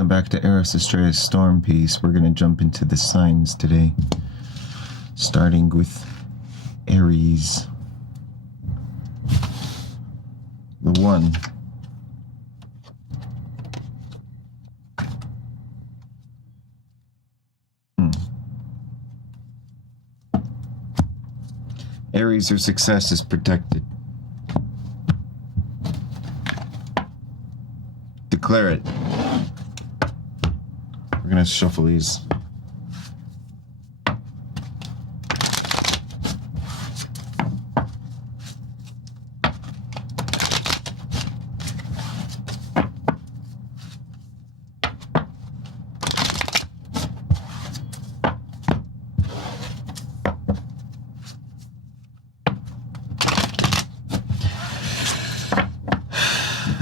Welcome back to Eris Astraeus Storm Piece. We're going to jump into the signs today, starting with Aries. The one. Aries, your success is protected. Declare it. We're going to shuffle these.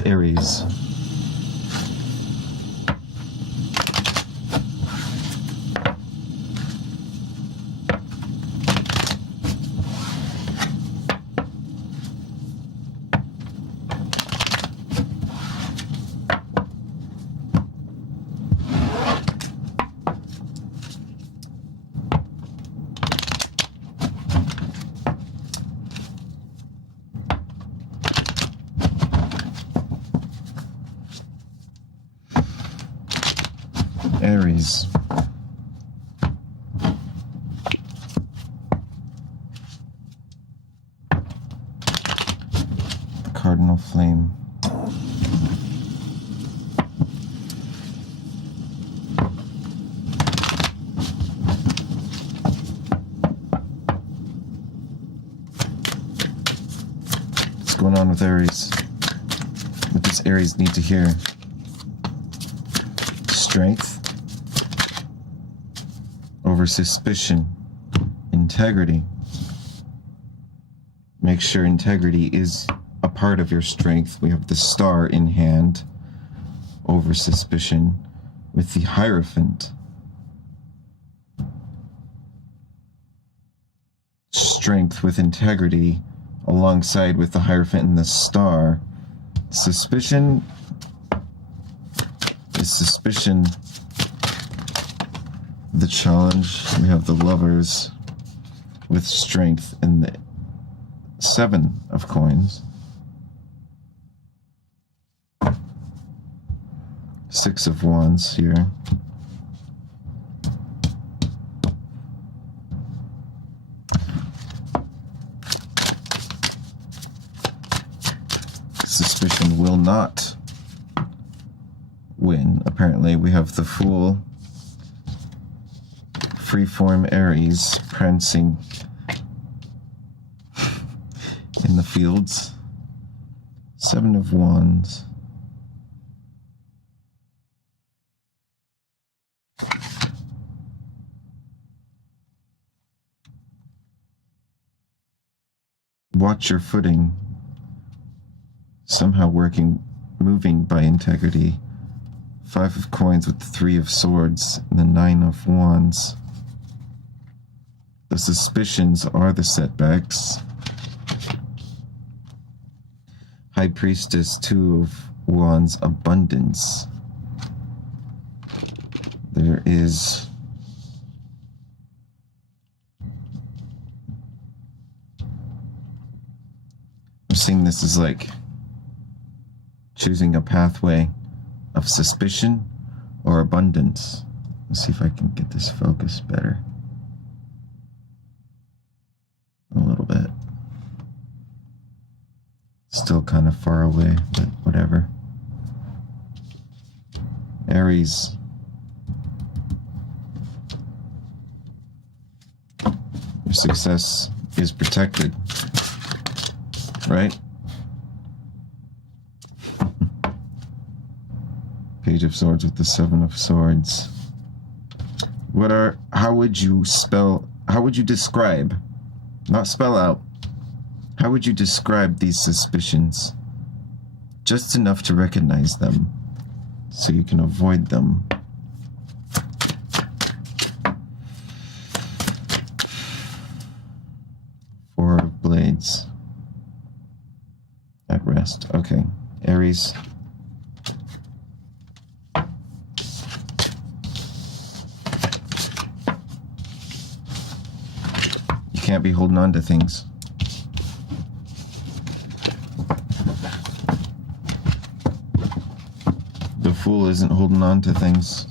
Aries. Aries. The Cardinal Flame. What's going on with Aries? What does Aries need to hear? Strength over suspicion, integrity. Make sure integrity is a part of your strength. We have the Star in hand over suspicion with the Hierophant. Strength with integrity alongside with the Hierophant and the Star. Suspicion is suspicion. The Challenge, we have the Lovers with strength and the Seven of Coins. Six of Wands here. Suspicion will not win. Apparently, we have the Fool. Freeform Aries prancing in the fields. Seven of Wands. Watch your footing. Somehow moving by integrity. Five of Coins with the Three of Swords and the Nine of Wands. The suspicions are the setbacks. High Priestess, Two of Wands, abundance. There is I'm seeing this as like choosing a pathway of suspicion or abundance. Let's see if I can get this focused better. A little bit. Still kind of far away, but whatever. Aries. Your success is protected. Right? Page of Swords with the Seven of Swords. How would you describe, not spell out, how would you describe these suspicions? Just enough to recognize them, so you can avoid them. Four of Blades. At rest. Okay. Aries. can't be holding on to things. The Fool isn't holding on to things.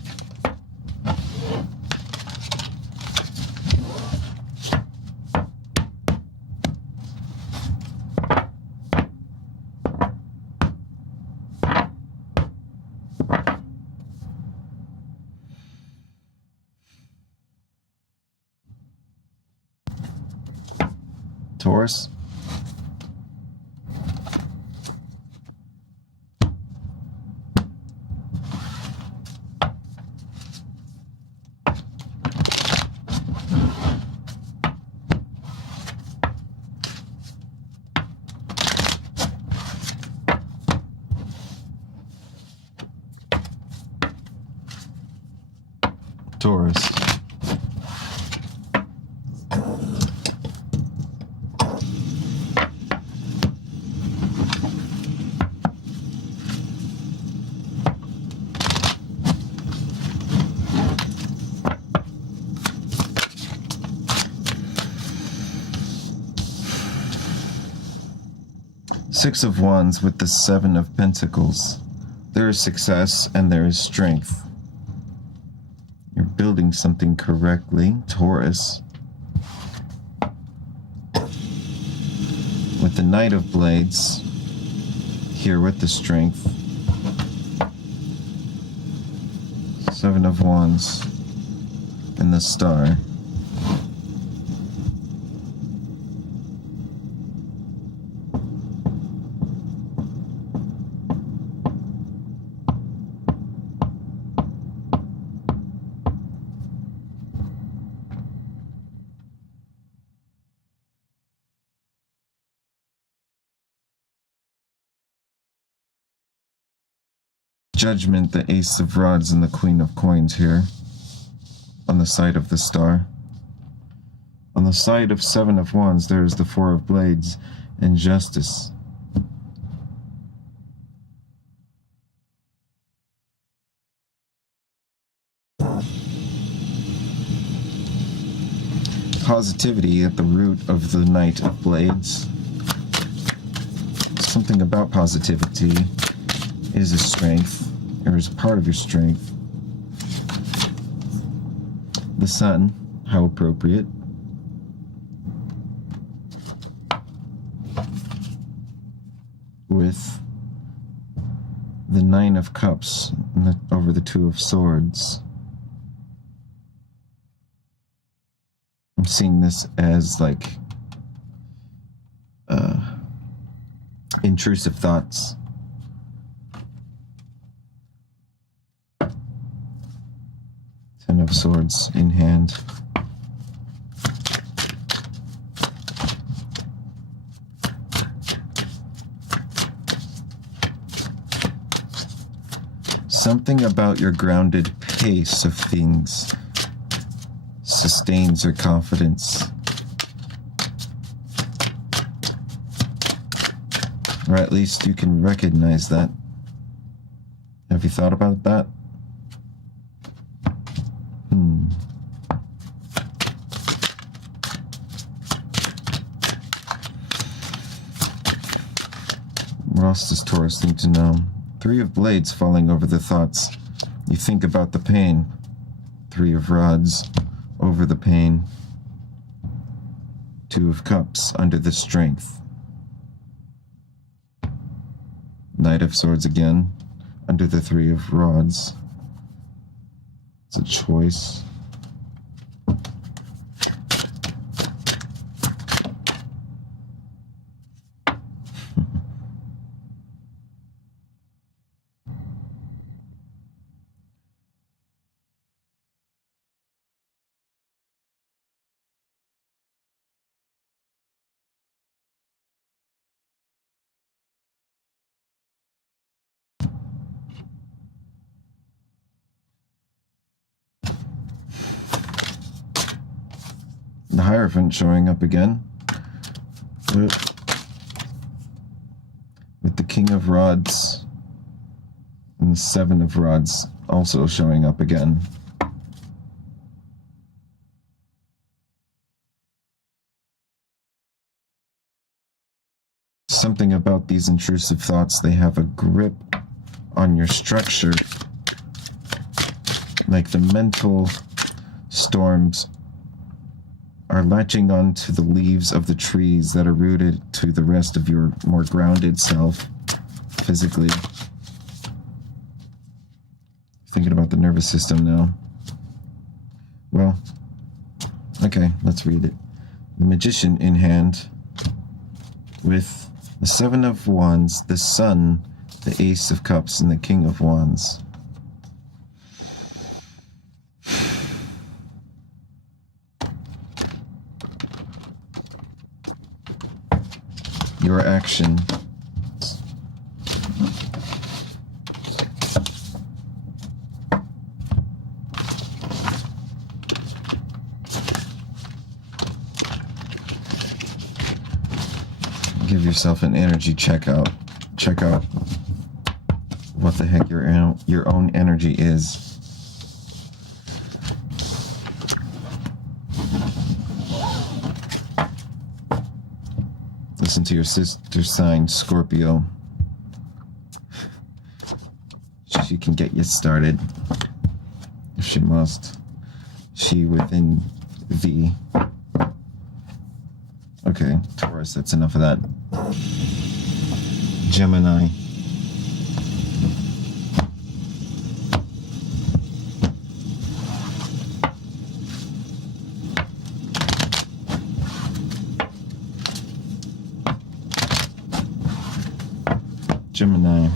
Taurus. Taurus. Six of Wands with the Seven of Pentacles. There is success and there is strength. You're building something correctly, Taurus. With the Knight of Blades, here with the strength. Seven of Wands and the Star. Judgment, the Ace of Rods and the Queen of Coins here on the side of the Star. On the side of Seven of Wands, there is the Four of Blades and Justice. Positivity at the root of the Knight of Blades. Something about positivity is a strength, or is a part of your strength. The Sun, how appropriate. With the Nine of Cups over the Two of Swords. I'm seeing this as like intrusive thoughts. Ten of Swords in hand. Something about your grounded pace of things sustains your confidence. Or at least you can recognize that. Have you thought about that? What else does Taurus need to know? Three of Blades falling over the thoughts. You think about the pain. Three of Rods over the pain. Two of Cups under the strength. Knight of Swords again under the Three of Rods. It's a choice. The Hierophant showing up again. With the King of Rods and the Seven of Rods also showing up again. Something about these intrusive thoughts, they have a grip on your structure. Like the mental storms are latching onto the leaves of the trees that are rooted to the rest of your more grounded self, physically. Thinking about the nervous system now. Well, okay, let's read it. The Magician in hand, with the Seven of Wands, the Sun, the Ace of Cups, and the King of Wands. Your action. Give yourself an energy check out. Check out what the heck your own energy is. Listen to your sister sign, Scorpio. She can get you started, if she must. She within V. Okay, Taurus, that's enough of that. Gemini. Gemini.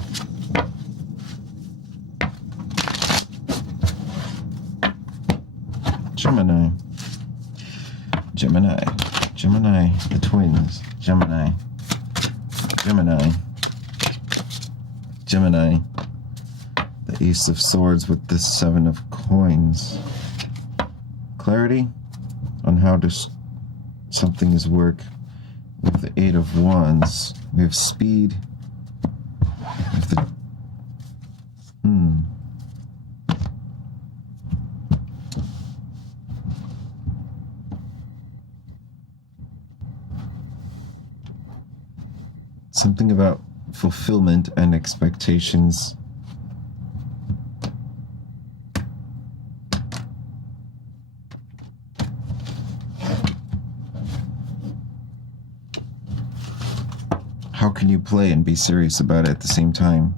Gemini. Gemini. Gemini. The twins. Gemini. Gemini. Gemini. The Ace of Swords with the Seven of Coins. Clarity on how something is work. With the Eight of Wands, we have speed. With the something about fulfillment and expectations. How can you play and be serious about it at the same time?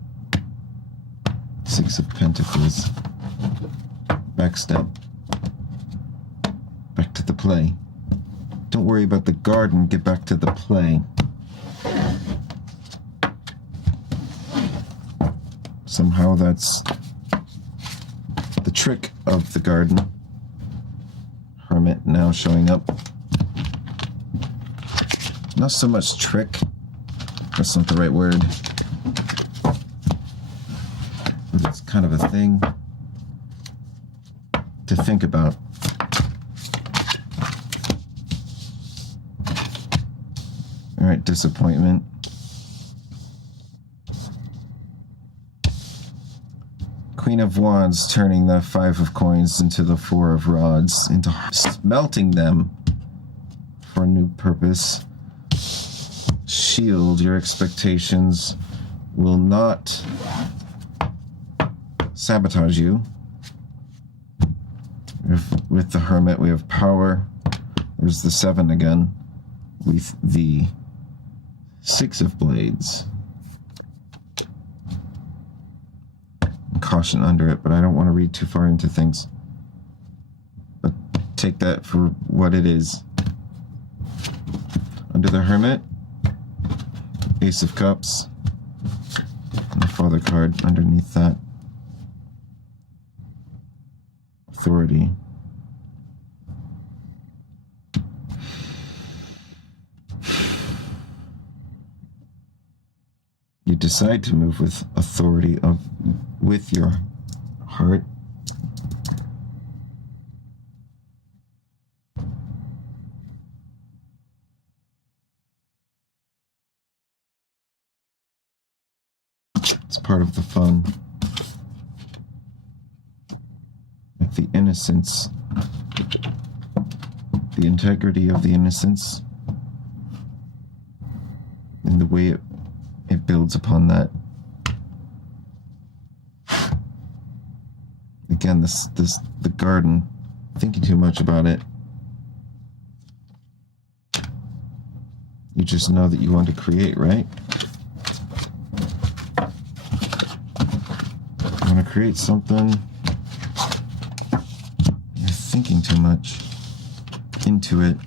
Six of Pentacles. Backstep. Back to the play. Don't worry about the garden, get back to the play. Somehow that's the trick of the garden. Hermit now showing up. Not so much trick. That's not the right word. But it's kind of a thing to think about. Alright, disappointment. Queen of Wands turning the Five of Coins into the Four of Rods, into smelting them for a new purpose. Shield, your expectations will not sabotage you. With the Hermit, we have power. There's the Seven again. With the Six of Blades. Caution under it, but I don't want to read too far into things. But take that for what it is. Under the Hermit, Ace of Cups, and the Father card underneath that. Authority. You decide to move with authority with your heart. It's part of the fun. Like the innocence, the integrity of the innocence and the way it builds upon that. Again, the garden, thinking too much about it. You just know that you want to create, right? You want to create something. You're thinking too much into it.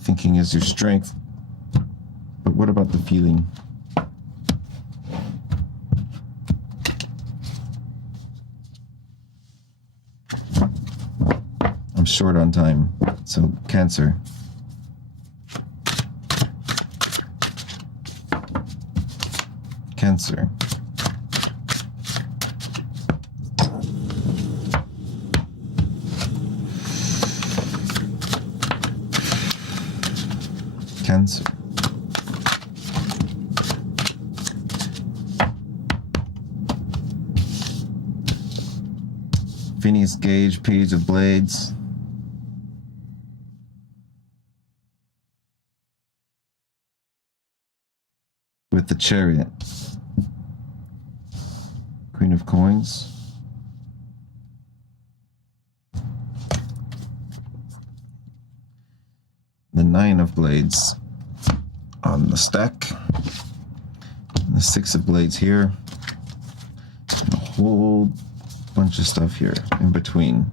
Thinking is your strength. But what about the feeling? I'm short on time, so Cancer. Cancer. Cancer. Phineas Gage, Page of Blades. With the Chariot. Queen of Coins. The Nine of Blades on the stack. And the Six of Blades here. And a whole bunch of stuff here in between.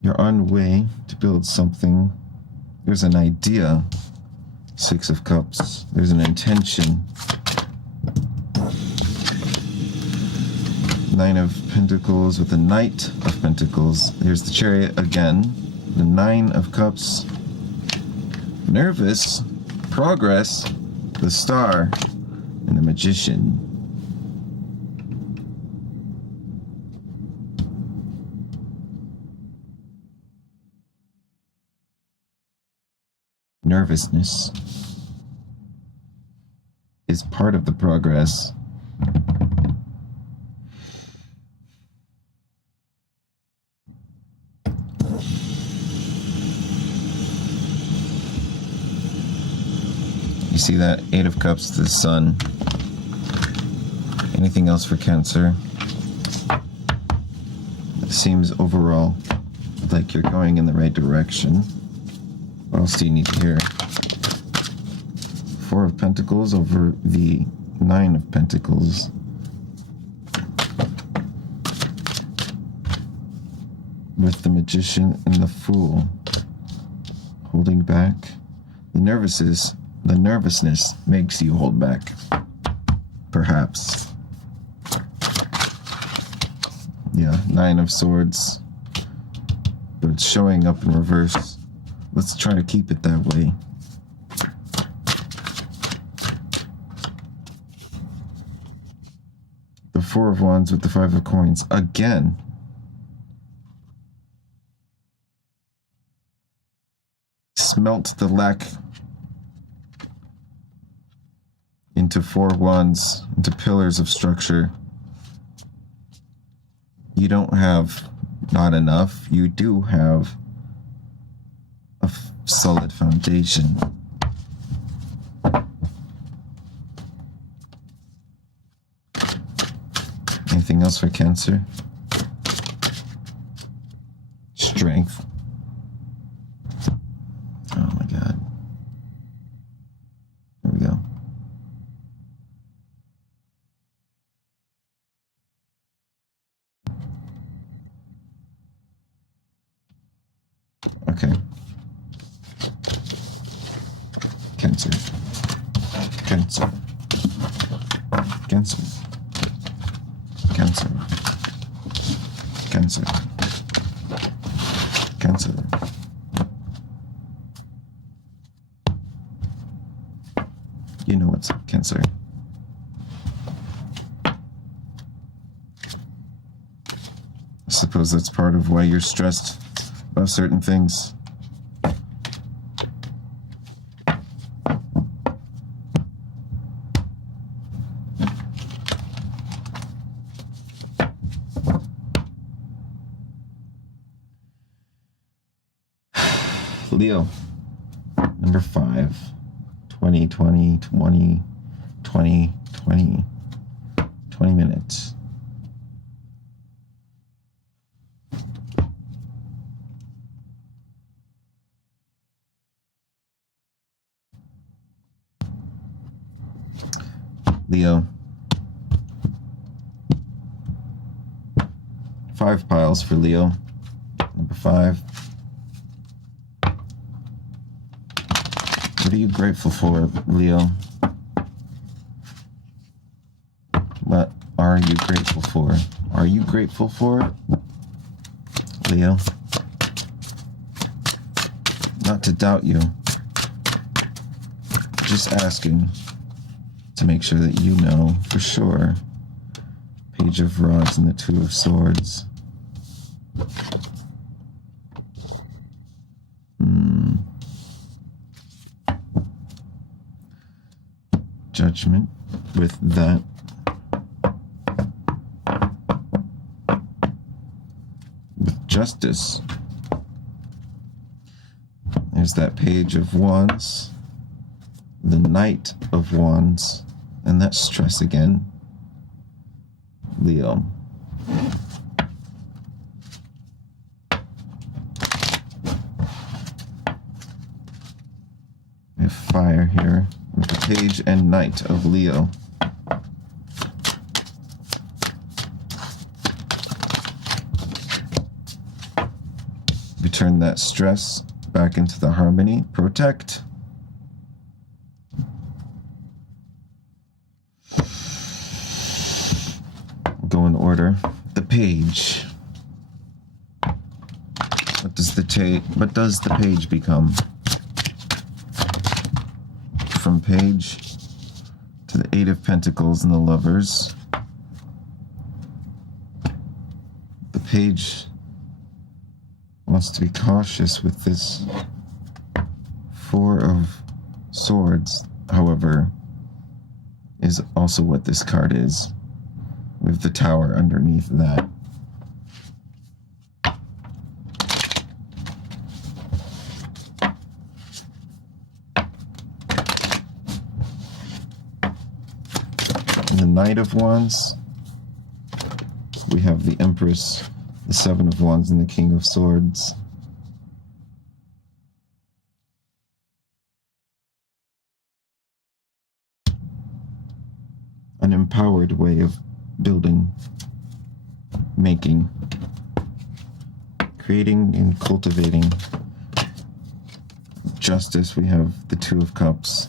You're on way to build something. There's an idea. Six of Cups. There's an intention. Nine of Pentacles with the Knight of Pentacles. There's the Chariot again. The Nine of Cups. Nervous. Progress. The Star. And the Magician. Nervousness is part of the progress. You see that? Eight of Cups to the Sun. Anything else for Cancer? It seems overall like you're going in the right direction. What else do you need to hear? Four of Pentacles over the Nine of Pentacles. With the Magician and the Fool. Holding back. The nervousness makes you hold back. Perhaps. Yeah, Nine of Swords. But it's showing up in reverse. Let's try to keep it that way. The Four of Wands with the Five of Coins. Again. Smelt the lack into Four of Wands, into pillars of structure. You don't have not enough. You do have a solid foundation. Anything else for Cancer? Strength. Oh my God. There we go. Okay. Cancer. Cancer. Cancer. Cancer. Cancer. Cancer. You know what's up, Cancer. I suppose that's part of why you're stressed about certain things. Leo, number 5, 20, 20, 20, 20, 20, 20 minutes. Leo, 5 piles for Leo, number 5. What are you grateful for, Leo? What are you grateful for? Are you grateful for it, Leo? Not to doubt you. Just asking to make sure that you know for sure. Page of Rods and the Two of Swords. Judgment with that. With Justice. There's that Page of Wands. The Knight of Wands. And that's stress again. Leo. We have fire here with the Page and Knight of Leo. We turn that stress back into the harmony. Protect. Go in order. The Page. What does the Page become? From Page to the Eight of Pentacles and the Lovers. The Page wants to be cautious with this Four of Swords, however, is also what this card is, with the Tower underneath that. In the Knight of Wands, we have the Empress, the Seven of Wands, and the King of Swords. An empowered way of building, making, creating, and cultivating. Justice, we have the Two of Cups,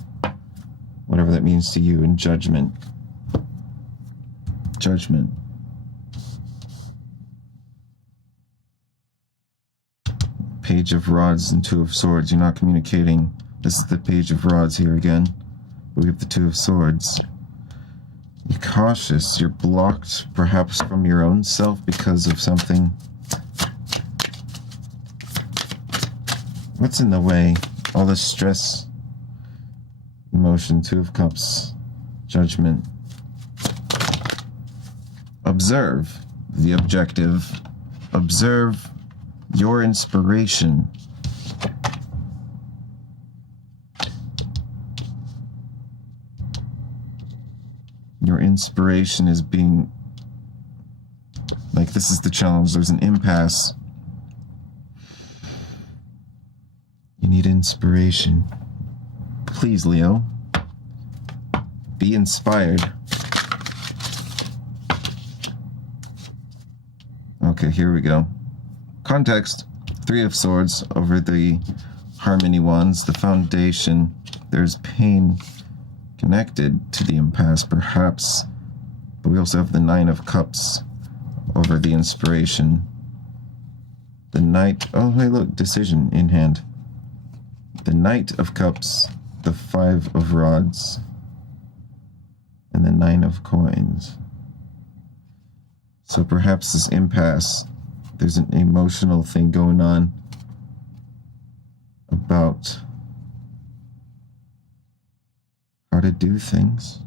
whatever that means to you, and Judgment. Judgment. Page of Rods and Two of Swords. You're not communicating. This is the Page of Rods here again. We have the Two of Swords. You're cautious. You're blocked, perhaps from your own self because of something. What's in the way? All this stress, emotion, Two of Cups, Judgment. Observe the objective. Observe your inspiration. Your inspiration is being, like, this is the challenge. There's an impasse. You need inspiration. Please, Leo, be inspired. Okay, here we go. Context. Three of Swords over the Harmony Wands. The foundation. There's pain connected to the impasse, perhaps. But we also have the Nine of Cups over the inspiration. The Knight. Oh, hey, look. Decision in hand. The Knight of Cups. The Five of Rods. And the Nine of Coins. So perhaps this impasse, there's an emotional thing going on about how to do things,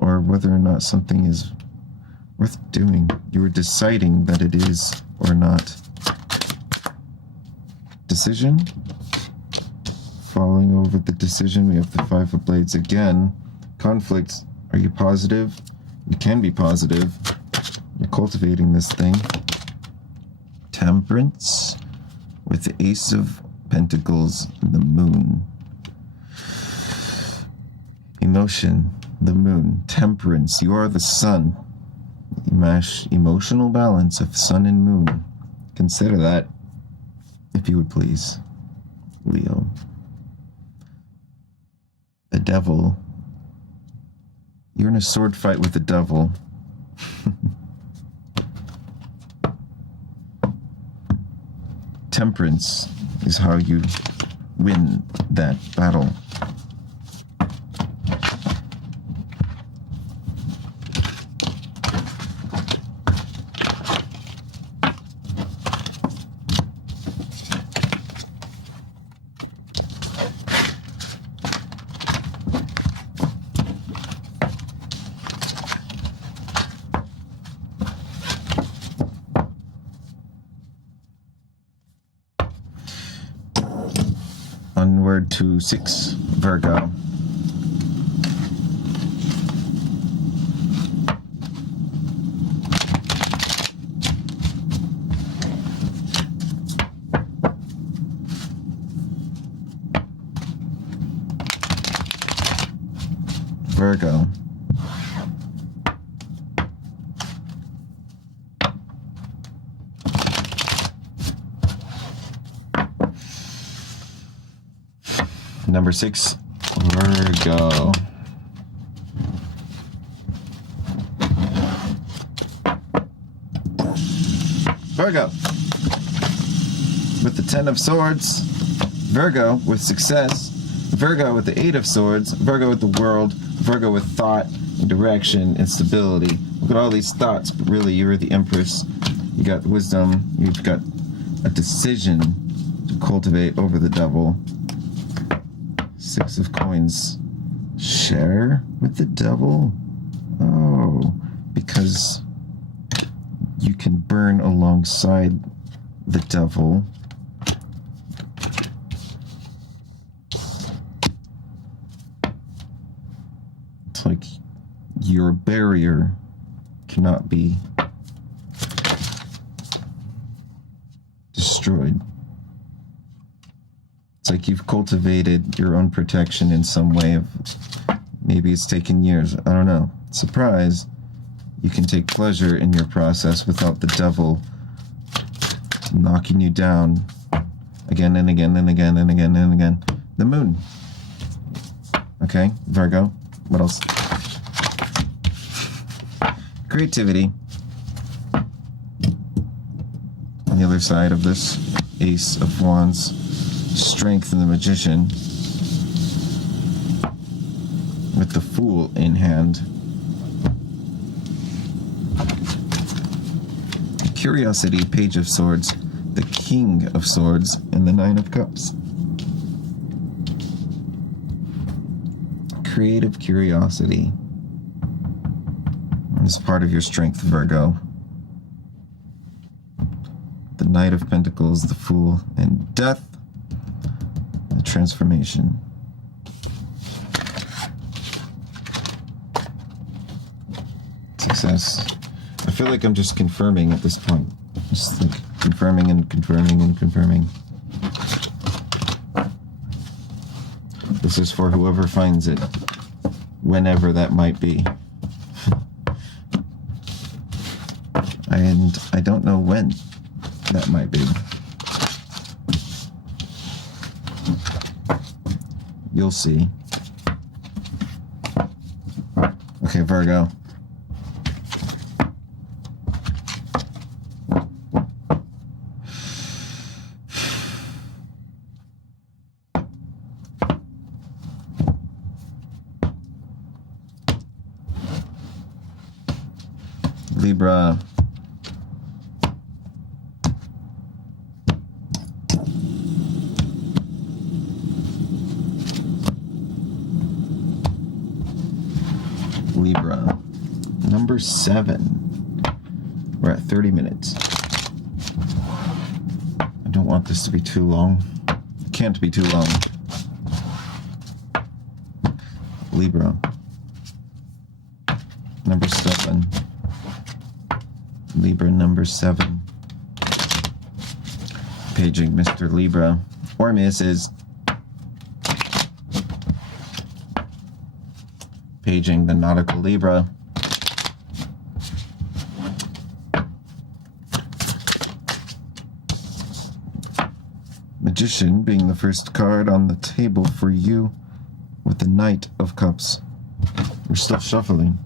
or whether or not something is worth doing. You were deciding that it is or not. decision. Following over the decision, we have the Five of Blades again. Conflict. Are you positive? You can be positive. You're cultivating this thing. Temperance with the Ace of Pentacles and the Moon. Emotion, the Moon. Temperance. You are the Sun. Emotional balance of Sun and Moon. Consider that, if you would please, Leo. The Devil. You're in a sword fight with the Devil. Temperance is how you win that battle. Onward to 6, Virgo. Virgo. Number 6, Virgo. Virgo. With the 10 of Swords. Virgo with success. Virgo with the 8 of Swords. Virgo with the world. Virgo with thought and direction and stability. Look at all these thoughts, but really you're the Empress. You got wisdom. You've got a decision to cultivate over the Devil. 6 of Coins. Share with the Devil? Oh, because you can burn alongside the Devil. It's like your barrier cannot be destroyed. It's like you've cultivated your own protection in some way. Maybe it's taken years. I don't know. Surprise. You can take pleasure in your process without the Devil knocking you down again and again and again and again and again. The Moon. Okay, Virgo. What else? Creativity. On the other side of this, Ace of Wands. Strength in the Magician. With the Fool in hand. Curiosity, Page of Swords, the King of Swords, and the Nine of Cups. Creative curiosity is part of your strength, Virgo. The Knight of Pentacles, the Fool, and Death, the Transformation. Success. I feel like I'm just confirming at this point. Just like confirming and confirming and confirming. This is for whoever finds it, whenever that might be. And I don't know when that might be. You'll see. Okay, Virgo. Libra. Libra. Number 7. We're at 30 minutes. don't want this to be too long. It can't be too long. Libra. Number 7. Libra number 7. Paging Mr. Libra. Or Mrs. Paging the nautical Libra. Magician being the first card on the table for you with the Knight of Cups. We're still shuffling.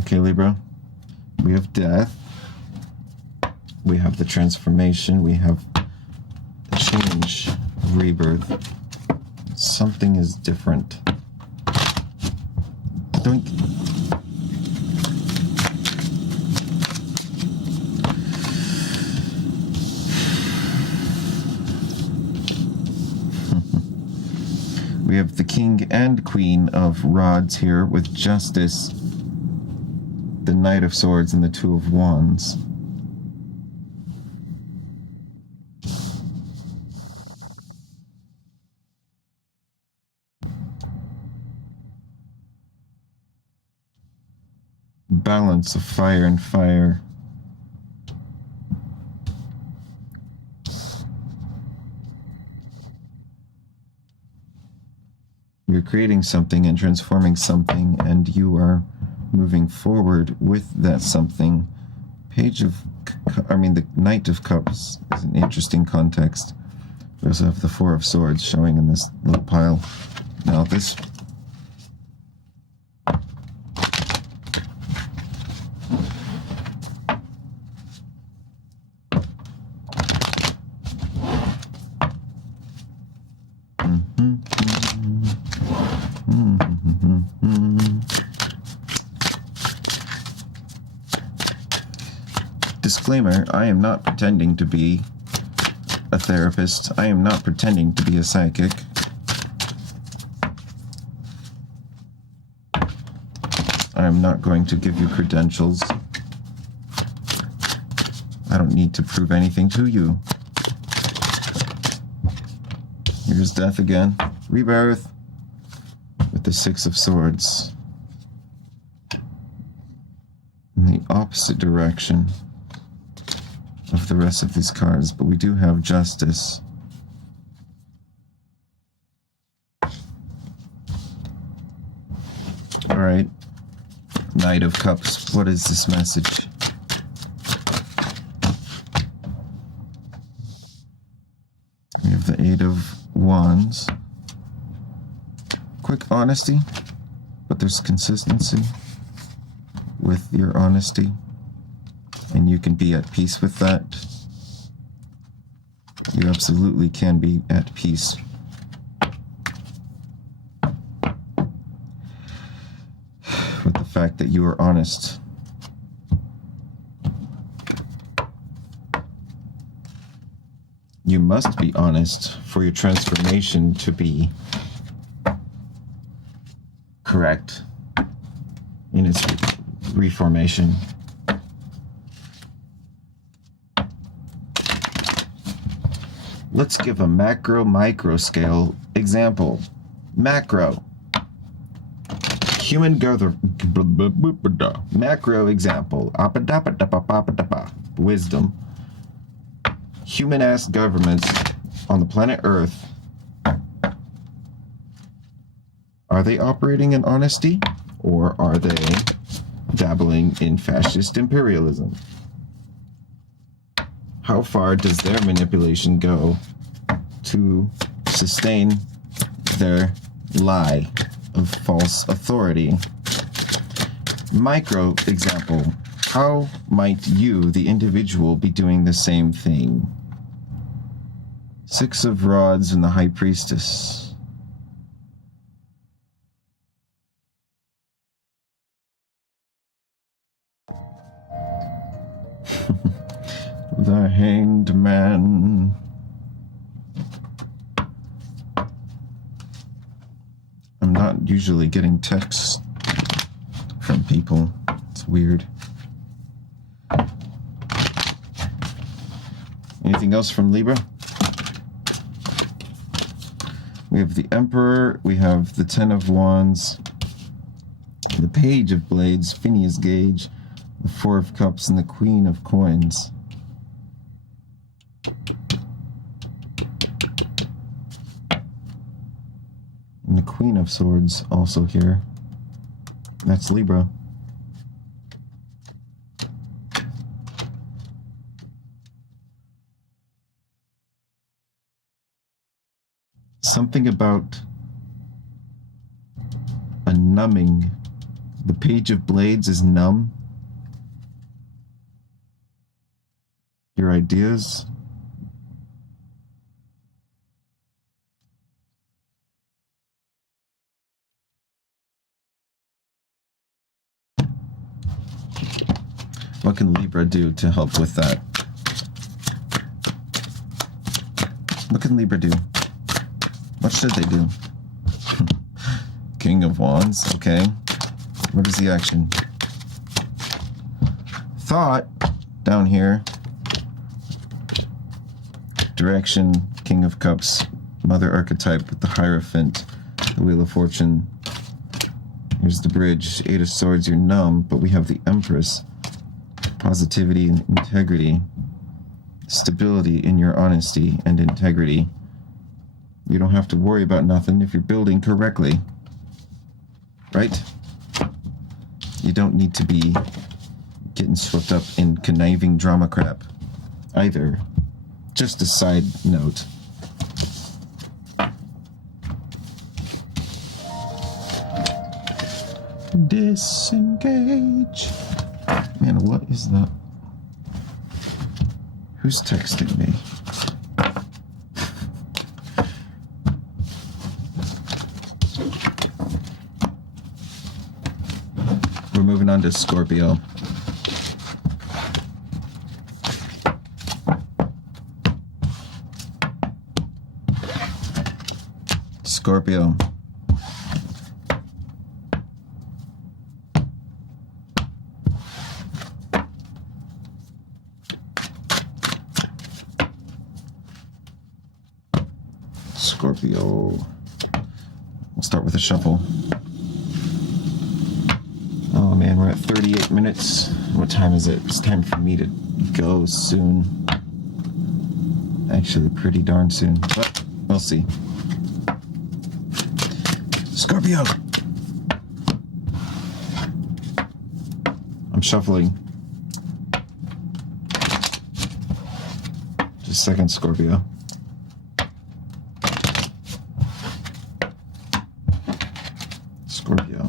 Okay, Libra. We have death. We have the transformation. We have change, rebirth. Something is different. Doink. We have the King and Queen of Rods here with Justice, the Knight of Swords, and the Two of Wands. Balance of fire and fire. You're creating something and transforming something, and you are moving forward with that something. The Knight of Cups is an interesting context. We also have the Four of Swords showing in this little pile. Now this... Disclaimer, I am not pretending to be a therapist. I am not pretending to be a psychic. I am not going to give you credentials. I don't need to prove anything to you. Here's death again. Rebirth with the Six of Swords. In the opposite direction of the rest of these cards, but we do have Justice. Alright. Knight of Cups. What is this message? We have the Eight of Wands. Quick honesty, but there's consistency with your honesty. And you can be at peace with that. You absolutely can be at peace. With the fact that you are honest. You must be honest for your transformation to be correct in its reformation. Let's give a macro-micro scale example. Macro. Macro example. Wisdom. Human-ass governments on the planet Earth. Are they operating in honesty? Or are they dabbling in fascist imperialism? How far does their manipulation go to sustain their lie of false authority? Micro example. How might you, the individual, be doing the same thing? Six of Rods and the High Priestess. The Hanged Man. I'm not usually getting texts from people. It's weird. Anything else from Libra? We have the Emperor, we have the Ten of Wands, the Page of Blades, Phineas Gage, the Four of Cups, and the Queen of Coins. And the Queen of Swords also here. That's Libra. Something about a numbing. The Page of Blades is numb. Your ideas. What can Libra do to help with that? What can Libra do? What should they do? King of Wands, okay. What is the action? Thought, down here. Direction, King of Cups, Mother Archetype with the Hierophant, the Wheel of Fortune. Here's the Bridge, Eight of Swords, you're numb, but we have the Empress. Positivity and integrity. Stability in your honesty and integrity. You don't have to worry about nothing if you're building correctly. Right? You don't need to be getting swept up in conniving drama crap either. Just a side note. Disengage. Man, what is that? Who's texting me? We're moving on to Scorpio. Scorpio. Scorpio. We'll start with a shuffle. Oh man, we're at 38 minutes. What time is it? It's time for me to go soon. Actually, pretty darn soon, but we'll see. Scorpio! I'm shuffling. Just a second, Scorpio. Scorpio.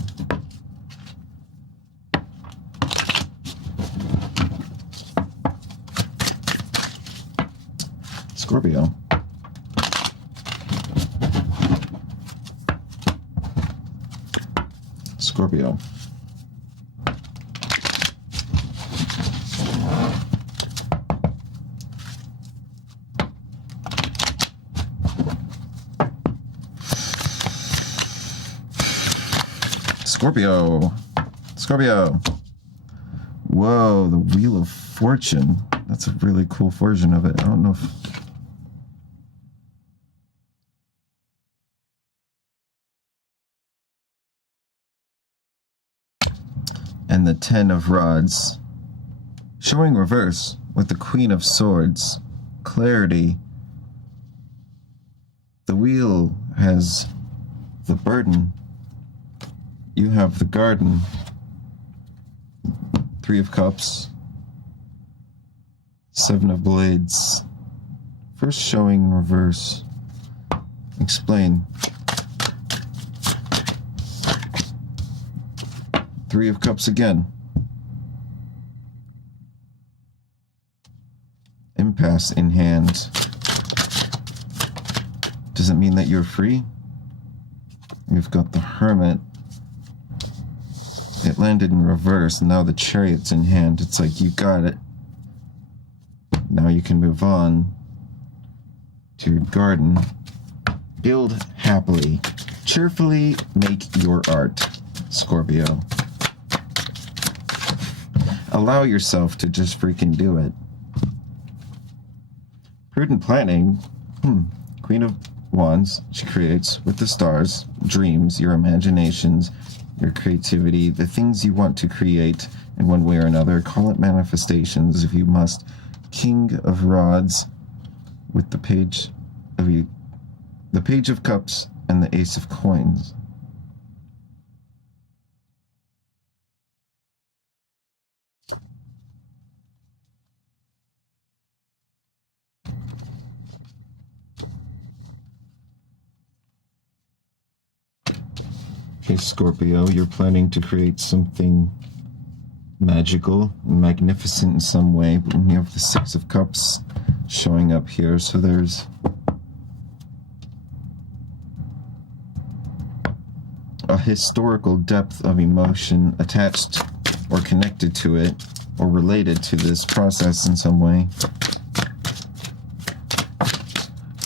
Scorpio. Scorpio. Scorpio. Scorpio. Whoa, the Wheel of Fortune. That's a really cool version of it. I don't know if... And the Ten of Rods. Showing reverse with the Queen of Swords. Clarity. The Wheel has the burden. You have the garden. Three of Cups. Seven of Blades. First showing in reverse. Explain. Three of Cups again. Impasse in hand. Does it mean that you're free? We've got the Hermit. It landed in reverse, and now the Chariot's in hand. It's like, you got it. Now you can move on to your garden. Build happily. Cheerfully make your art, Scorpio. Allow yourself to just freaking do it. Prudent planning. Queen of Wands, she creates with the stars, dreams, your imaginations, your creativity, the things you want to create in one way or another. Call it manifestations if you must. King of Rods with the Page of Cups and the Ace of Coins. Okay, Scorpio, you're planning to create something magical and magnificent in some way, but when you have the Six of Cups showing up here, so there's a historical depth of emotion attached or connected to it or related to this process in some way.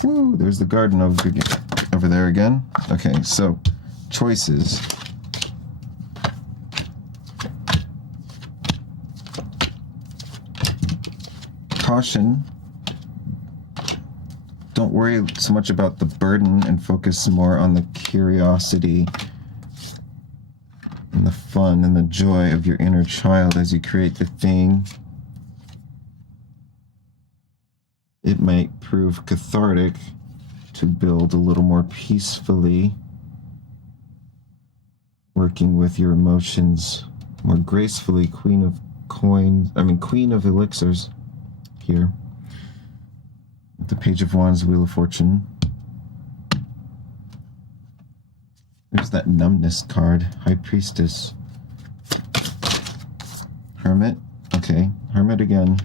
Woo, there's the garden over there again. Okay, so choices. Caution. Don't worry so much about the burden and focus more on the curiosity and the fun and the joy of your inner child as you create the thing. It might prove cathartic to build a little more peacefully, working with your emotions more gracefully. Queen of Elixirs here. The Page of Wands, Wheel of Fortune. There's that numbness card. High Priestess. Hermit. Okay, Hermit again.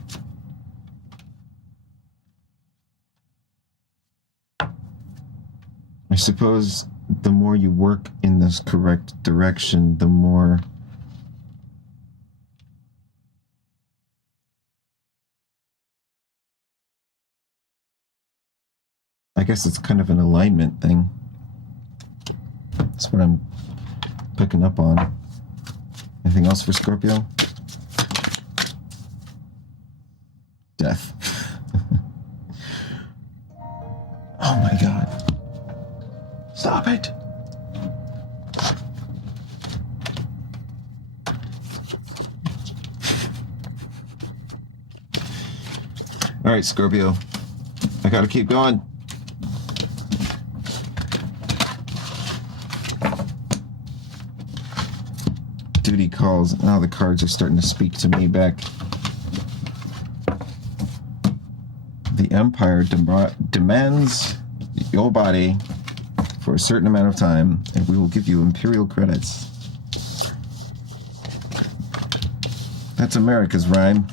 I suppose the more you work in this correct direction, the more I guess it's kind of an alignment thing. That's what I'm picking up on. Anything else for Scorpio? Death. Oh my God. Stop it! Alright, Scorpio. I gotta keep going. Duty calls. Now the cards are starting to speak to me back. The Empire demands your body for a certain amount of time, and we will give you imperial credits. That's America's rhyme.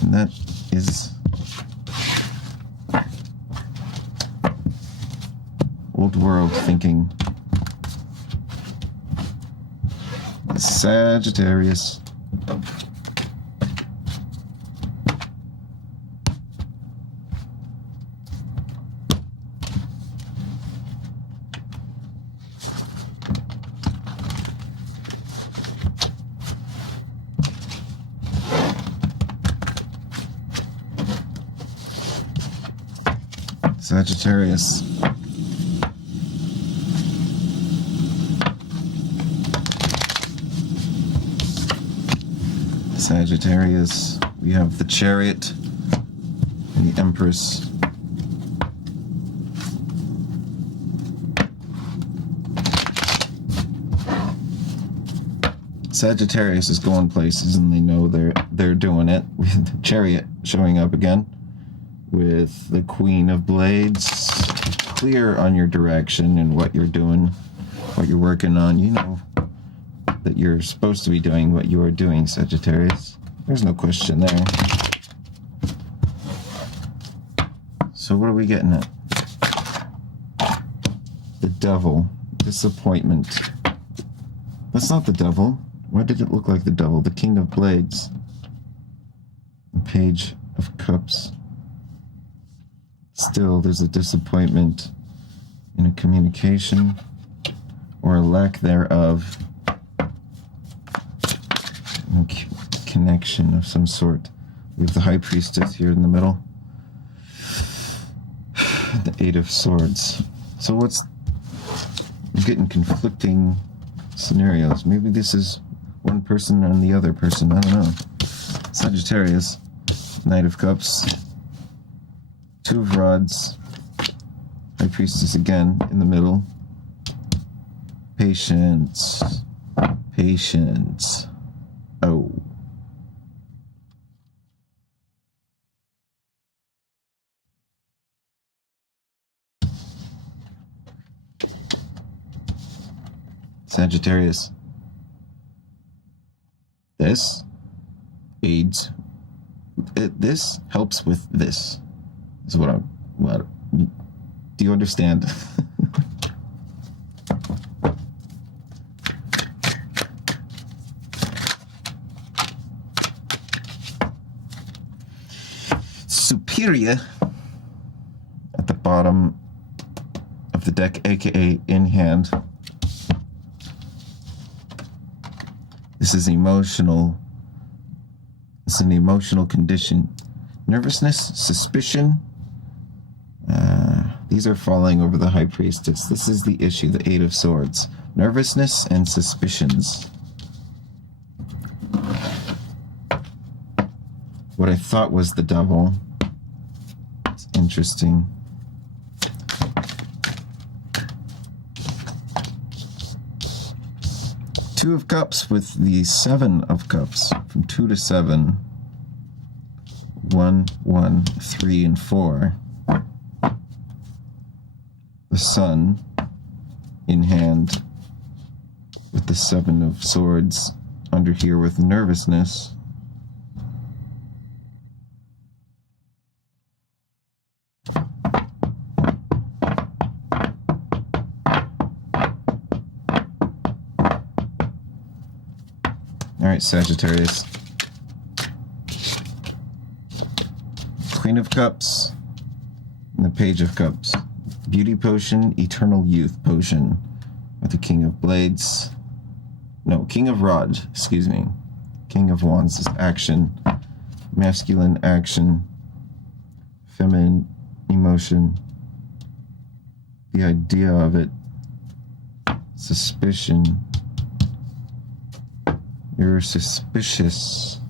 And that is old world thinking. Sagittarius. Sagittarius. Sagittarius. We have the Chariot and the Empress. Sagittarius is going places and they know they're doing it. With the Chariot showing up again. With the Queen of Blades, clear on your direction and what you're doing, what you're working on. You know that you're supposed to be doing what you are doing, Sagittarius. There's no question there. So what are we getting at? The Devil. Disappointment. That's not the Devil. Why did it look like the Devil? The King of Blades. Page of Cups. Still, there's a disappointment in a communication or a lack thereof. Connection of some sort. We have the High Priestess here in the middle. The Eight of Swords. So I'm getting conflicting scenarios. Maybe this is one person and the other person. I don't know. Sagittarius, Knight of Cups, Two of Rods, High Priestess again in the middle. Patience. Patience. Oh. Sagittarius. This aids. This helps with this. Is what do you understand? Superior at the bottom of the deck, aka in hand. This is emotional. It's an emotional condition. Nervousness, suspicion. These are falling over the High Priestess. This is the issue, the Eight of Swords. Nervousness and suspicions. What I thought was the Devil. It's interesting. Two of Cups with the Seven of Cups. From 2 to 7. 1, 1, 3, and 4. The Sun in hand with the Seven of Swords under here with nervousness. Alright, Sagittarius. Queen of Cups and the Page of Cups. Beauty Potion, Eternal Youth Potion with the King of Blades. No, King of Rods, excuse me. King of Wands is action. Masculine action. Feminine emotion. The idea of it. Suspicion. You're suspicious.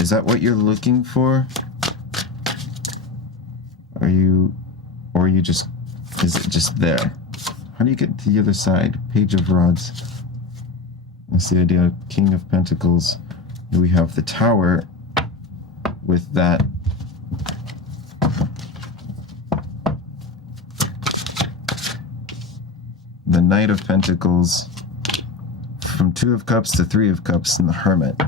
Is that what you're looking for? Or you just, is it just there? How do you get to the other side? Page of Rods. That's the idea. King of Pentacles. Here we have the Tower with that. The Knight of Pentacles. From 2 of Cups to 3 of Cups and the Hermit.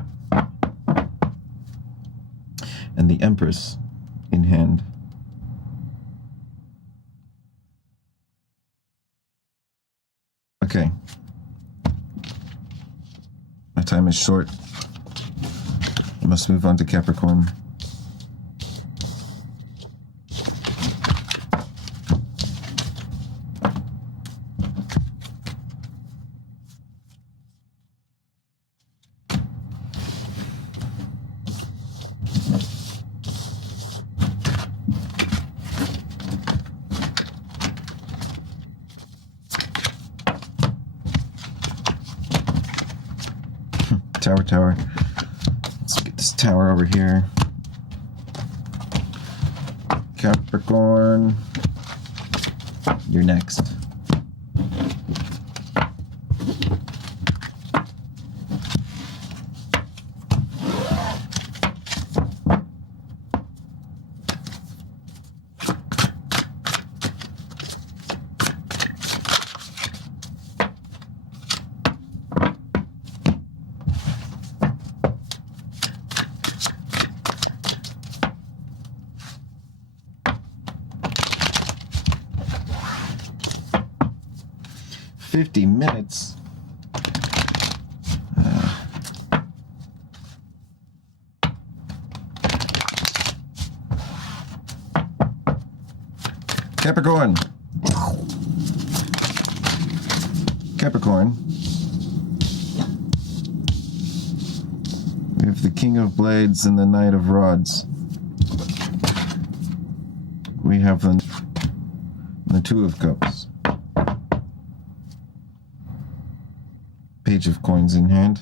And the Empress in hand. Okay. My time is short. I must move on to Capricorn. Tower. Let's get this tower over here. Capricorn. You're next. Minutes. Capricorn. Capricorn. We have the King of Blades and the Knight of Rods. We have the Two of Cups. Page of Coins in hand.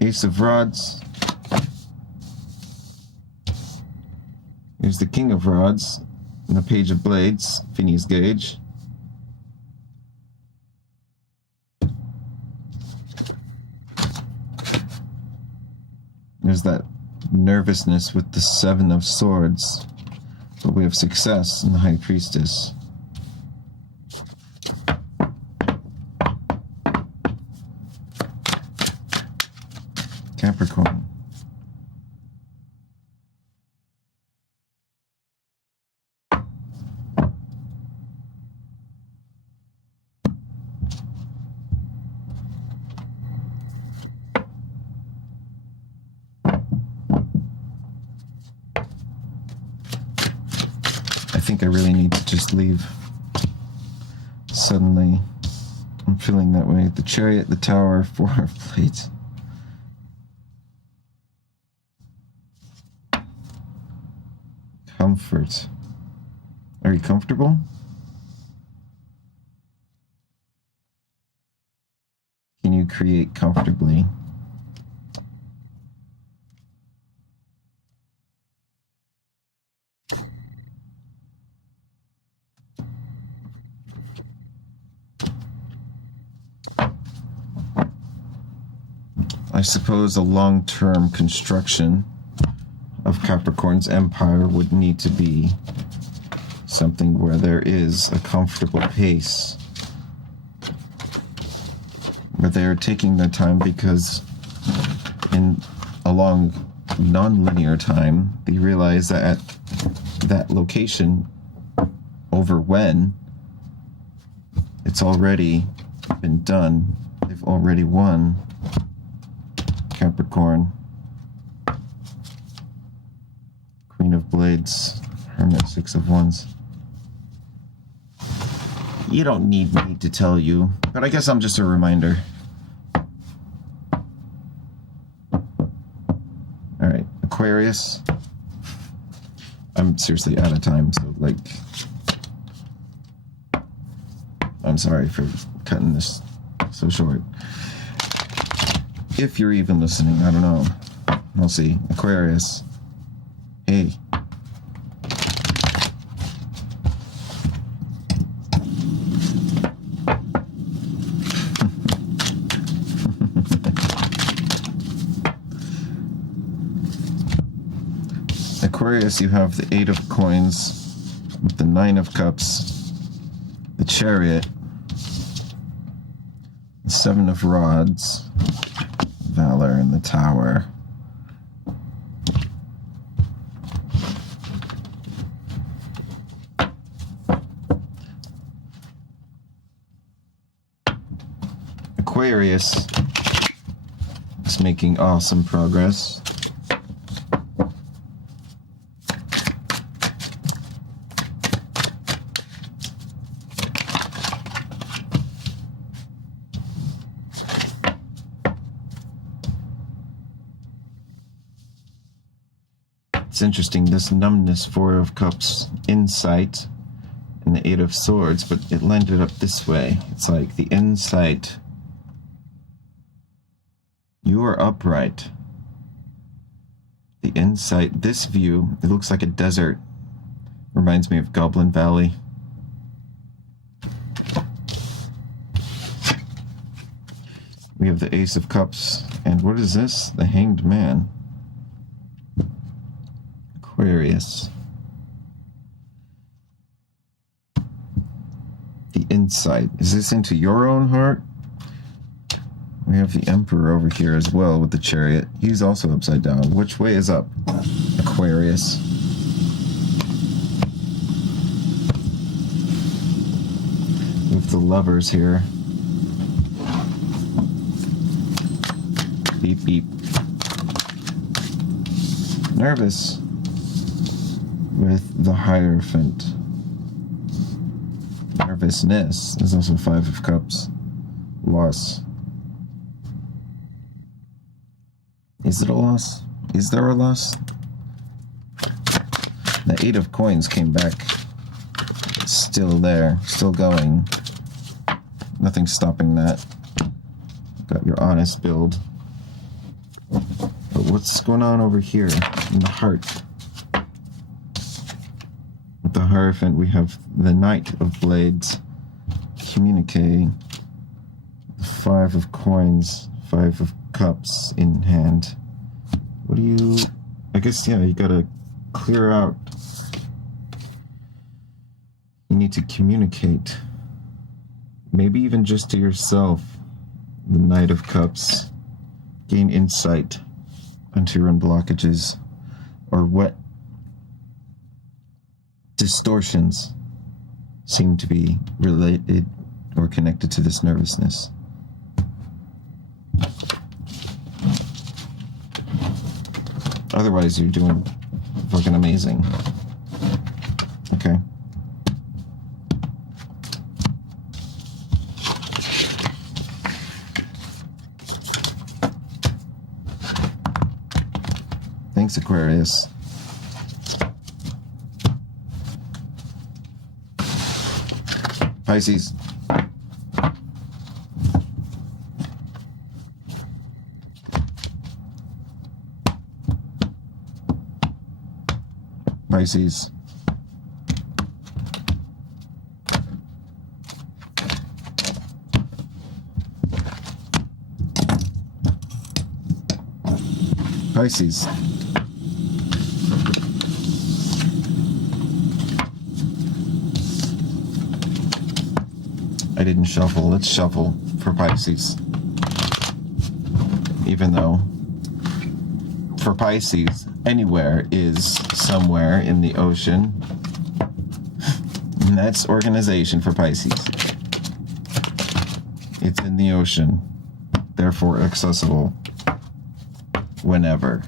Ace of Rods. Here's the King of Rods and the Page of Blades, Phineas Gage. There's that nervousness with the Seven of Swords, but we have success in the High Priestess. Capricorn. I think I really need to just leave. Suddenly, I'm feeling that way. The Chariot, the Tower, Four of Blades. Comfort. Are you comfortable? Can you create comfortably? I suppose a long-term construction of Capricorn's empire would need to be something where there is a comfortable pace, where they are taking their time, because in a long non-linear time they realize that at that location, over when, it's already been done. They've already won. Capricorn. Queen of Blades, Hermit, Six of Wands. You don't need me to tell you, but I guess I'm just a reminder. Alright, Aquarius. I'm seriously out of time, so, like, I'm sorry for cutting this so short. If you're even listening, I don't know. We'll see. Aquarius. Hey. Aquarius, you have the Eight of Coins, with the Nine of Cups, the Chariot, the Seven of Rods, Valor, and the Tower. Aquarius is making awesome progress. It's interesting, this numbness, Four of Cups, insight, and the Eight of Swords, but it landed up this way. It's like the insight. You are upright. The insight, this view, it looks like a desert. Reminds me of Goblin Valley. We have the Ace of Cups, and what is this? The Hanged Man. Aquarius. The insight. Is this into your own heart? We have the Emperor over here as well with the Chariot. He's also upside down. Which way is up? Aquarius. with the Lovers here. Beep, beep. Nervous with the Hierophant. Nervousness is also 5 of Cups. Loss. Is it a loss? Is there a loss? The 8 of Coins came back. Still there. Still going. Nothing stopping that. Got your honest build. But what's going on over here in the heart? With the Hierophant, we have the Knight of Blades. Communique. The 5 of Coins. 5 of Cups in hand. What do you... I guess, yeah, you gotta clear out. You need to communicate. Maybe even just to yourself. The Knight of Cups. Gain insight onto your own blockages. Or what distortions seem to be related or connected to this nervousness. Otherwise, you're doing fucking amazing. Okay. Thanks, Aquarius. Pisces. Pisces. Pisces. I didn't shuffle. Let's shuffle for Pisces. Even though for Pisces, anywhere is somewhere in the ocean. And that's organization for Pisces. It's in the ocean, therefore accessible whenever.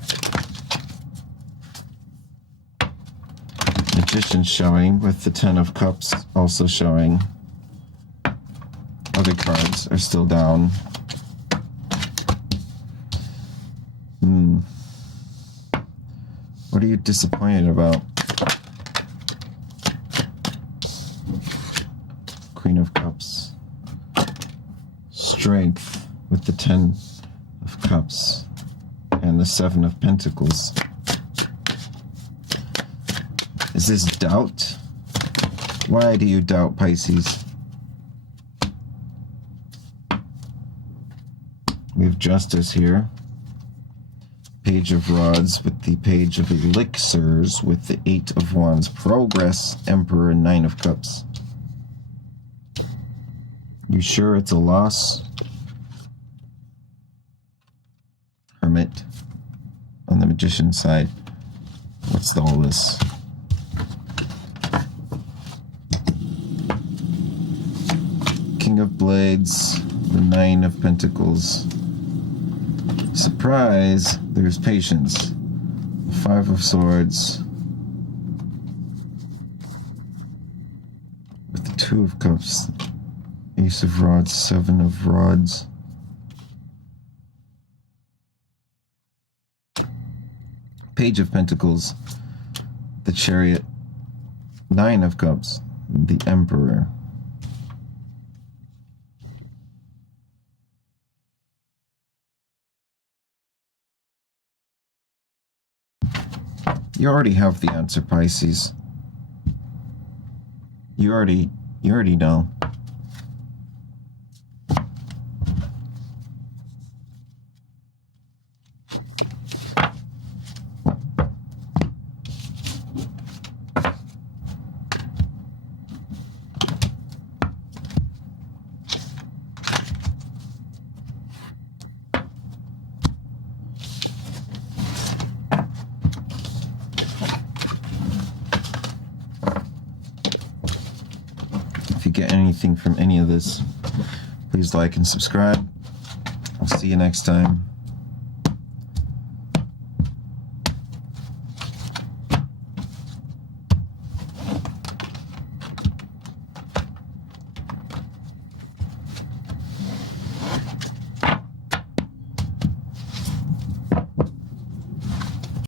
Magician showing with the 10 of Cups also showing. Other cards are still down. What are you disappointed about? Queen of Cups. Strength with the 10 of Cups. And the 7 of Pentacles. Is this doubt? Why do you doubt, Pisces? We have Justice here. Page of Rods with the Page of Elixirs with the 8 of Wands. Progress, Emperor, and 9 of Cups. You sure it's a loss? Hermit. On the Magician side. What's all this? King of Blades. The 9 of Pentacles. Surprise, there's Patience. 5 of Swords. With the 2 of Cups. Ace of Rods, 7 of Rods. Page of Pentacles. The Chariot. 9 of Cups. The Emperor. You already have the answer, Pisces. You already know. If you get any anything from any of this, please like and subscribe. I'll see you next time.